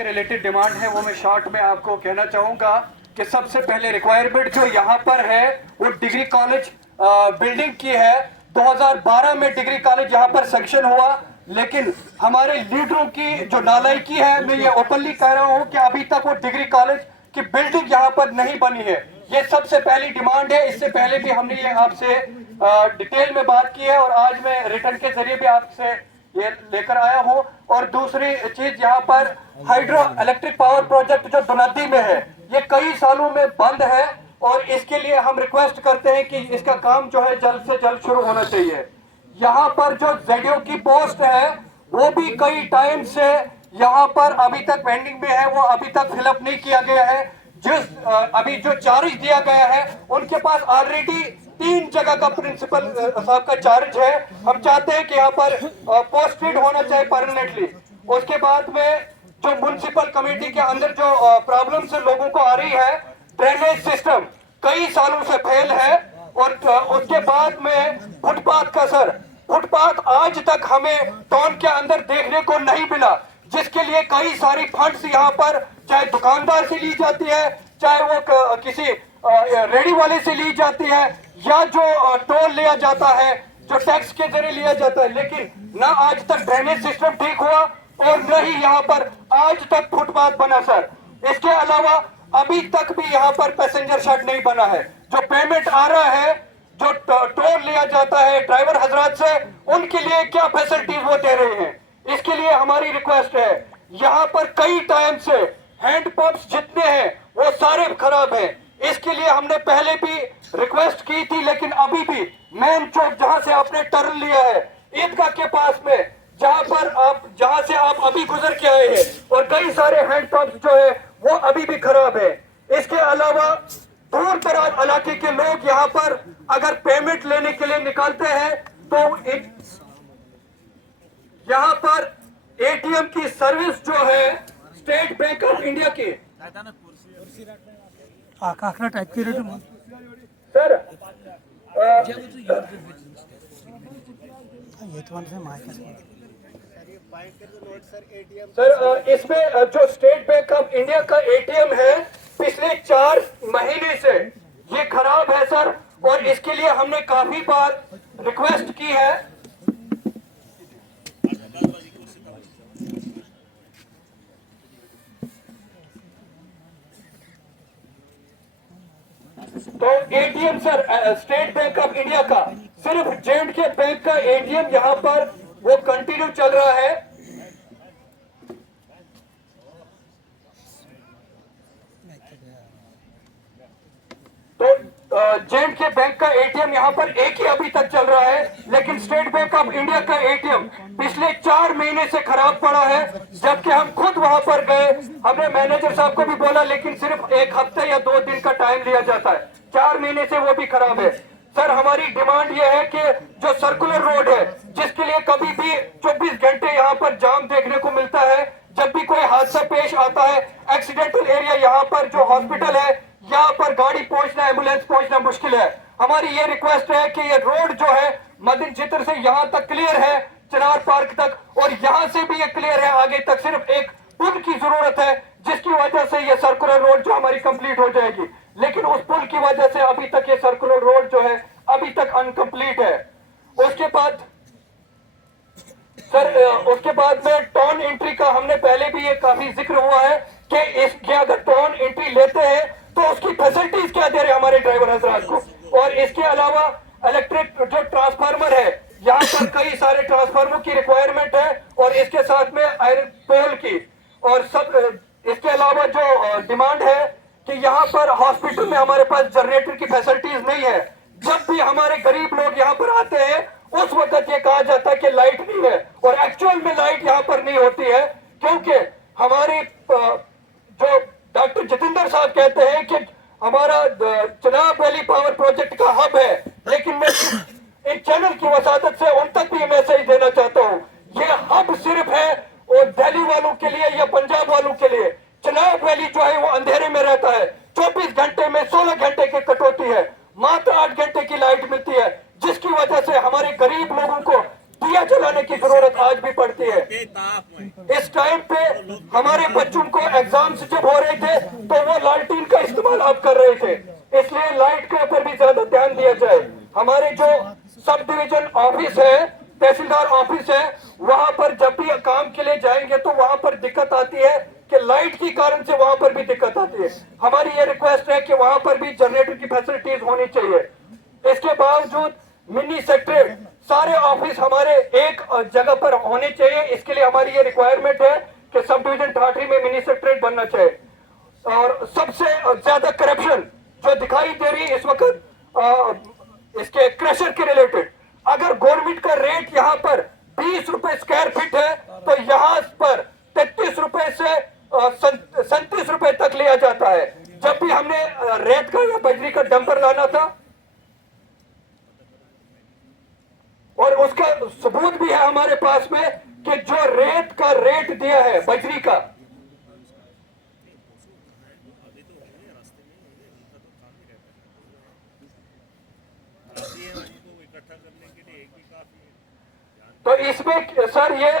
के related demand है वो मैं शॉर्ट में आपको कहना चाहूँगा कि सबसे पहले रिक्वायरमेंट जो यहाँ पर है वो डिग्री कॉलेज बिल्डिंग की है। 2012 में डिग्री कॉलेज यहाँ पर सेक्शन हुआ, लेकिन हमारे लीडरों की जो नालायकी है, मैं ये ओपनली कह रहा हूँ कि अभी तक वो डिग्री कॉलेज की बिल्डिंग यहाँ पर नहीं बनी है। ये सबसे पहली डिमांड है। इससे पहले भी हमने ये आपसे डिटेल में बात की है और आज मैं रिटर्न के जरिए भी आपसे ये लेकर आया हूँ। और दूसरी चीज, यहाँ पर हाइड्रो इलेक्ट्रिक पावर प्रोजेक्ट जो दुनदी में है, ये कई सालों में बंद है और इसके लिए हम रिक्वेस्ट करते हैं कि इसका काम जो है जल्द से जल्द शुरू होना चाहिए। यहाँ पर जो जेडीओ की पोस्ट है वो भी कई टाइम से यहाँ पर अभी तक पेंडिंग में है, वो अभी तक फिलअप नहीं किया गया है। जिस अभी जो चार्ज दिया गया है उनके पास ऑलरेडी 3 जगह का प्रिंसिपल साहब का चार्ज है। हम चाहते हैं कि यहाँ पर पोस्टेड होना चाहिए परमानेंटली। उसके बाद में जो म्युनिसिपल कमेटी के अंदर जो प्रॉब्लम्स लोगों को आ रही है, ड्रेनेज सिस्टम कई सालों से फेल है। और उसके बाद में फुटपाथ का सर, फुटपाथ आज तक हमें टाउन के अंदर देखने को नहीं मिला, जिसके लिए कई सारी फंड्स यहाँ पर चाहे दुकानदार से ली जाती है, चाहे वो किसी रेडी वाले से ली जाती है, या जो टोल लिया जाता है, जो टैक्स के जरिए लिया जाता है, लेकिन ना आज तक ड्रेनेज सिस्टम ठीक हुआ और न ही यहाँ पर आज तक फुटपाथ बना सर। इसके अलावा अभी तक भी यहाँ पर पैसेंजर शेड नहीं बना है। जो पेमेंट आ रहा है, जो टोल लिया जाता है ड्राइवर हजरात से, उनके लिए क्या फैसिलिटीज वो दे रहे हैं, इसके लिए हमारी रिक्वेस्ट है। यहाँ पर कई टाइम से हैंडपंप्स जितने हैं वो सारे खराब हैं। इसके लिए हमने पहले भी रिक्वेस्ट की थी, लेकिन अभी भी मेन चौक जहां से आपने टर्न लिया है ईदगाह के पास में, जहां से आप अभी गुजर के आए हैं, और कई सारे हैंडपंप्स जो है वो अभी भी खराब है। इसके अलावा दूर दराज इलाके के लोग यहाँ पर अगर पेमेंट लेने के लिए निकालते हैं तो यहाँ पर एटीएम की सर्विस जो है स्टेट बैंक ऑफ इंडिया की टाइप की सर सर इसमें जो स्टेट बैंक ऑफ इंडिया का एटीएम है पिछले 4 महीने से ये खराब है सर, और इसके लिए हमने काफी बार रिक्वेस्ट की है। तो ATM sir state bank of India का, सिर्फ जे&के बैंक का एटीएम यहाँ पर वो कंटिन्यू चल रहा है। तो जे&के बैंक का एटीएम यहाँ पर एक ही अभी तक चल रहा है, लेकिन स्टेट बैंक ऑफ इंडिया का एटीएम पिछले 4 महीने से खराब पड़ा है। जबकि हम खुद वहां पर गए, हमने मैनेजर साहब को भी बोला, लेकिन सिर्फ 1 हफ्ते या 2 दिन का टाइम लिया जाता है। 4 महीने से वो भी खराब है। सर हमारी डिमांड ये है कि जो सर्कुलर रोड है, जिसके लिए कभी भी 24 घंटे यहाँ पर जाम देखने को मिलता है, जब भी कोई हादसा पेश आता है, एक्सीडेंटल एरिया यहाँ पर जो हॉस्पिटल है, यहाँ पर गाड़ी पहुंचना, एम्बुलेंस पहुंचना मुश्किल है। हमारी ये रिक्वेस्ट है कि ये रोड जो है मदन चित्र से यहाँ तक क्लियर है, चिनार पार्क तक, और यहाँ से भी ये क्लियर है आगे तक। सिर्फ एक पुल की जरूरत है, जिसकी वजह से ये सर्कुलर रोड जो हमारी कंप्लीट हो जाएगी, लेकिन उस पुल की वजह से अभी तक ये सर्कुलर रोड जो है अभी तक अनकंप्लीट है। उसके बाद सर उसके बाद में टाउन एंट्री का हमने पहले भी ये काफी जिक्र हुआ है कि इसके अगर टाउन एंट्री लेते हैं तो उसकी फैसिलिटीज क्या दे रहे हमारे ड्राइवर हजरात को। और इसके अलावा इलेक्ट्रिक जो ट्रांसफार्मर है, यहाँ पर कई सारे ट्रांसफार्मर की रिक्वायरमेंट है, और इसके साथ में आयरन पोल की, और सब इसके अलावा जो डिमांड है कि यहाँ पर हॉस्पिटल में हमारे पास जनरेटर की फैसिलिटीज नहीं है। जब भी हमारे गरीब लोग यहाँ पर आते हैं उस वक्त ये कहा जाता है कि लाइट नहीं है, और एक्चुअल में लाइट यहाँ पर नहीं होती है, क्योंकि हमारे जो डॉक्टर जितेंद्र साहब कहते हैं कि हमारा चिनाब वैली पावर प्रोजेक्ट का हब है, लेकिन मैं एक चैनल की वसादत से उन तक भी मैसेज देना चाहता हूँ, ये हब सिर्फ है और दिल्ली वालों के लिए या पंजाब वालों के लिए। चिनाब वैली जो है वो अंधेरे में रहता है, 24 घंटे में 16 घंटे की कटौती है, मात्र 8 घंटे की लाइट मिलती है, जिसकी वजह से हमारे गरीब लोगों को दिया जलाने की जरूरत आज भी पड़ती है। इस टाइम पे हमारे बच्चों को एग्जाम्स जब हो रहे थे तो वो लालटीन का इस्तेमाल आप कर रहे थे, इसलिए लाइट के ऊपर भी ज्यादा ध्यान दिया जाए। हमारे जो सब डिवीजन ऑफिस है, तहसीलदार ऑफिस है, वहां पर जब भी काम के लिए जाएंगे तो वहां पर दिक्कत आती है कि लाइट के कारण से वहां पर भी दिक्कत आती है। हमारी ये रिक्वेस्ट है कि वहां पर भी जनरेटर की फैसिलिटीज होनी चाहिए। इसके बावजूद मिनी सेक्रेटरीट सारे ऑफिस हमारे एक जगह पर होने चाहिए। इसके लिए हमारी ये रिक्वायरमेंट है कि सब डिवीजन ठाठरी में मिनी सेक्रेटरीट बनना चाहिए। और सबसे ज्यादा करप्शन जो दिखाई दे रही है इस वक्त इसके क्रशर के रिलेटेड, अगर गवर्नमेंट का रेट यहाँ पर 20 रुपए स्क्वायर फीट है तो यहाँ पर 33 रुपए से 37 रुपए तक लिया जाता है। जब भी हमने रेत का या बजरी का डंपर लाना था और उसका सबूत भी है हमारे पास में कि जो रेत का रेट दिया है बजरी का, तो इसमें सर ये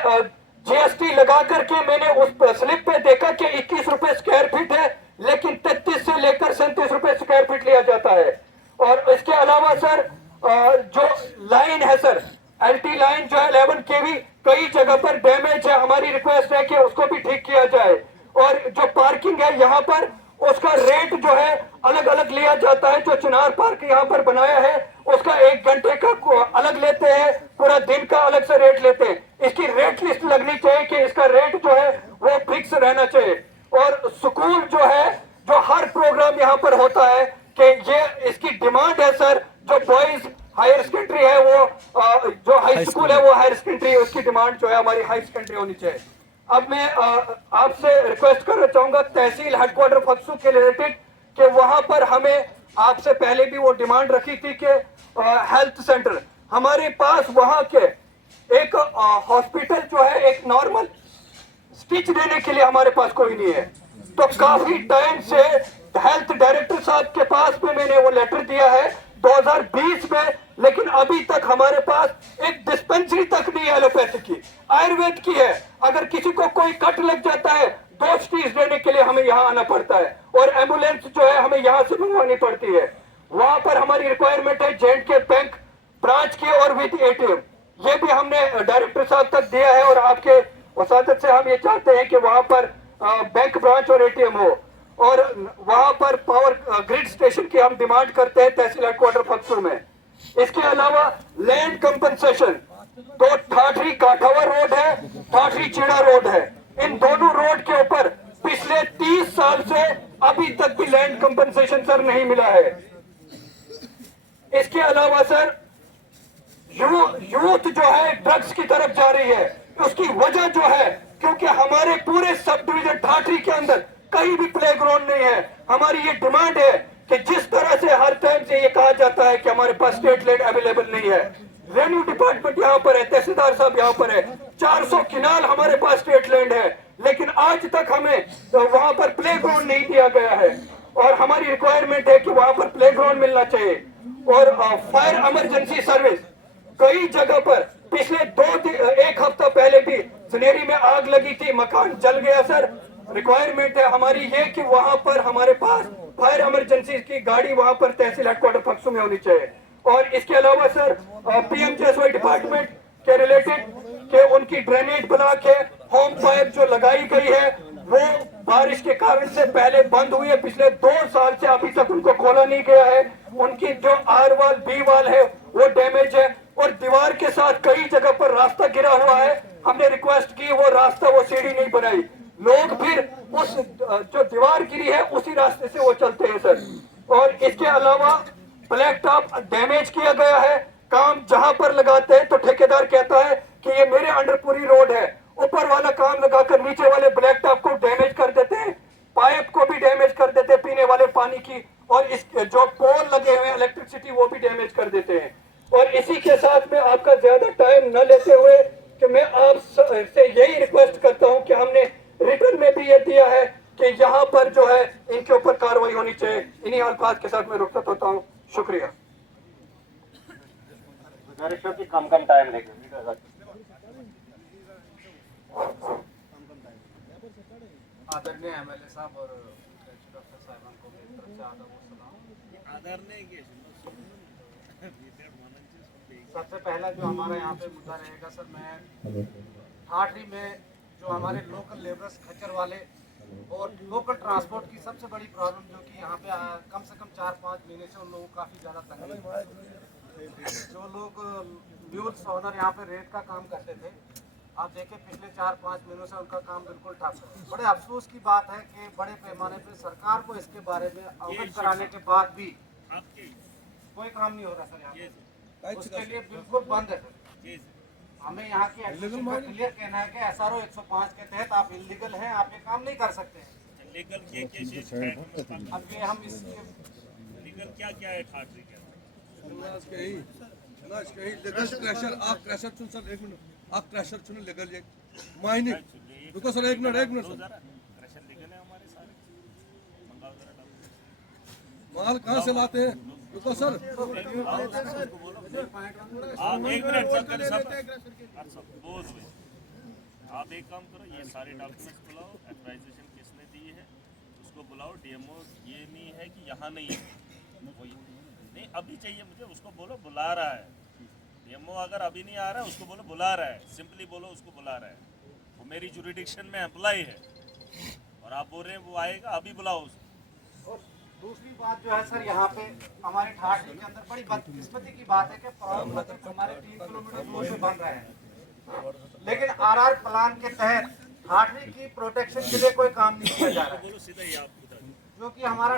जीएसटी लगा करके मैंने उस स्लिप पे देखा कि 21 रुपए स्क्वायर फीट है, लेकिन 33 से लेकर 37 रुपए स्क्वायर फीट लिया जाता है। और इसके अलावा सर जो लाइन है सर, एलटी लाइन जो है 11 केवी कई जगह पर डैमेज है। हमारी रिक्वेस्ट है कि उसको भी ठीक किया जाए। और जो पार्किंग है यहाँ पर उसका रेट जो है अलग अलग लिया जाता है। जो चिनार पार्क यहाँ पर बनाया है उसका 1 घंटे का अलग लेते हैं, पूरा दिन का अलग से रेट लेते हैं। इसकी रेट लिस्ट लगनी चाहिए कि इसका रेट जो है वो फिक्स रहना चाहिए। और स्कूल जो है, जो हर प्रोग्राम यहाँ पर होता है कि ये इसकी डिमांड है सर, जो बॉयज हायर सेकेंडरी है वो जो हाई स्कूल है वो हायर सेकेंडरी, उसकी डिमांड जो है हमारी हाई सेकेंडरी होनी चाहिए। अब मैं आपसे रिक्वेस्ट करना चाहूंगा तहसील हेडक्वार्टर फक्सू के रिलेटेड कि वहां पर हमें आपसे पहले भी वो डिमांड रखी थी कि हेल्थ सेंटर हमारे पास वहां के एक हॉस्पिटल जो है एक नॉर्मल स्टिच देने के लिए हमारे पास कोई नहीं है। तो काफी टाइम से हेल्थ डायरेक्टर साहब के पास में मैंने वो लेटर दिया है 2020 में, लेकिन अभी तक हमारे पास एक डिस्पेंसरी तक नहीं है एलोपैथी की, आयुर्वेद की है। अगर किसी को कोई कट लग जाता है 2 स्टीज देने के लिए हमें यहाँ आना पड़ता है और एम्बुलेंस जो है हमें यहाँ से मंगवानी पड़ती है। वहां पर हमारी रिक्वायरमेंट है जेंट के बैंक ब्रांच की और विद एटीएम, ये भी हमने डायरेक्टर साहब तक दिया है। और आपके वसादत से हम ये चाहते हैं कि वहां पर बैंक ब्रांच और एटीएम हो। और वहां पर पावर ग्रिड स्टेशन की हम डिमांड करते हैं तहसील हेडक्वार्टर फक्सू में। इसके अलावा लैंड कंपनसेशन, तो ठाठरी काठावर रोड है, ठाठरी चिड़ा रोड है, इन दोनों रोड के ऊपर पिछले 30 साल से अभी तक भी लैंड कंपनसेशन सर नहीं मिला है। इसके अलावा सर यूथ जो है ड्रग्स की तरफ जा रही है, उसकी वजह जो है क्योंकि हमारे पूरे सब डिवीजन ठाठरी के अंदर कहीं भी प्ले ग्राउंड नहीं है। हमारी ये डिमांड है कि जिस तरह से हर टाइम से ये कहा जाता है कि हमारे पास स्टेट लैंड अवेलेबल नहीं है, रेवेन्यू डिपार्टमेंट यहाँ पर है, तहसीलदार साहब यहाँ पर है, 400 किनाल हमारे पास स्टेट लैंड है, लेकिन आज तक हमें वहां पर प्ले ग्राउंड नहीं दिया गया है। और हमारी रिक्वायरमेंट है कि वहां पर प्ले ग्राउंड मिलना चाहिए। और फायर इमरजेंसी सर्विस कई जगह पर पिछले 1 हफ्ता पहले भी सनेरी में आग लगी थी, मकान जल गया सर। रिक्वायरमेंट है हमारी ये कि वहां पर हमारे पास फायर इमरजेंसी की गाड़ी वहां पर तहसील हेडक्वार्टर फक्सू में होनी चाहिए। और इसके अलावा सर पीएमजेएसवाई डिपार्टमेंट के रिलेटेड के उनकी ड्रेनेज ब्लॉक है, होम पाइप जो लगाई गई है वो बारिश के कारण से पहले बंद हुई है, पिछले 2 साल से अभी तक उनको खोला नहीं गया है। उनकी जो आर वाल बी वाल है वो डैमेज है और दीवार के साथ कई जगह पर रास्ता गिरा हुआ है। हमने रिक्वेस्ट की वो रास्ता, वो सीढ़ी नहीं बनाई, लोग फिर उस जो दीवार गिरी है उसी रास्ते से वो चलते हैं सर। और इसके अलावा ब्लैक टॉप डैमेज किया गया है, काम जहां पर लगाते हैं तो ठेकेदार कहता है कि ये मेरे अंडर पूरी रोड है, ऊपर वाला काम लगाकर नीचे वाले ब्लैक टॉप को डैमेज कर देते हैं, पाइप को भी डैमेज कर देते हैं पीने वाले पानी की, और इस जो पोल लगे हुए हैं इलेक्ट्रिसिटी वो भी डैमेज कर देते हैं। और इसी के साथ में आपका ज्यादा टाइम न लेते हुए कि मैं आप से यही रिक्वेस्ट करता हूं कि हमने रिटर्न में भी ये दिया है कि यहाँ पर जो है इनके ऊपर कार्रवाई होनी चाहिए। इन्हीं अल्फाज के साथ मैं रुखसत होता हूँ, शुक्रिया। कम टाइम लेके आदरणीय एमएलए साहब और डॉक्टर साहिबान को मेरी तरफ से आदर और सलाम। सबसे पहला जो हमारा यहाँ पे मुद्दा रहेगा सर, मैं ठाठरी में जो हमारे लोकल लेबरर्स खच्चर वाले और लोकल ट्रांसपोर्ट की सबसे बड़ी प्रॉब्लम जो कि यहाँ पे कम से कम 4-5 महीने से उन लोगों को काफ़ी ज़्यादा तंगी है। जो लोग म्यूल्स ओनर यहाँ पे रेट का काम करते थे, आप देखें पिछले 4-5 महीनों से उनका काम बिल्कुल ठप है। बड़े अफसोस की बात है कि बड़े पैमाने पे सरकार को इसके बारे में अवगत कराने के बाद भी कोई काम नहीं हो रहा सर यहाँ पे। उसके लिए बिल्कुल बंद है सर। हमें यहाँ की एडमिनिस्ट्रेशन का क्लियर कहना है कि SRO 105 के तहत आप इलीगल हैं, आप ये काम नहीं कर सकते हैं। लीगल के केसेस है। अब ये हम इस लीगल क्या क्या है ठाठरी के? लीगल क्रैशर आप क्रैशर चुन सर, एक मिनट आप क्रैशर चुन लीगल ये माइनिंग रुको सर, एक मिनट सर। क्रशर लीगल है हमारे सारे, मंगाओ जरा डॉक्यूमेंट। माल कहाँ से लाते हैं? रुको सर, आप एक मिनट चल कर सब बोल हुए। आप एक काम करो, ये सारे डॉक्यूमेंट्स बुलाओ, एथराइजेशन किसने दी है उसको बुलाओ। डीएमओ ये नहीं है कि यहाँ नहीं है, कोई नहीं अभी चाहिए मुझे, उसको बोलो बुला रहा है। डीएमओ अगर अभी नहीं आ रहा है उसको बोलो बुला रहा है, सिंपली बोलो उसको बुला रहा है। वो मेरी जुरिडिक्शन में एम्प्लॉय है और आप बोल रहे हैं वो आएगा, अभी बुलाओ उसको। और दूसरी बात जो है सर, यहाँ पे हमारे ठाठरी के अंदर बड़ी बदकिस्मती की बात है कि हमारे 3 किलोमीटर दूर से बन रहे हैं, लेकिन RR प्लान के तहत ठाठरी की प्रोटेक्शन के लिए कोई काम नहीं किया जा रहा है, बोलो सीधा ही आप जो कि हमारा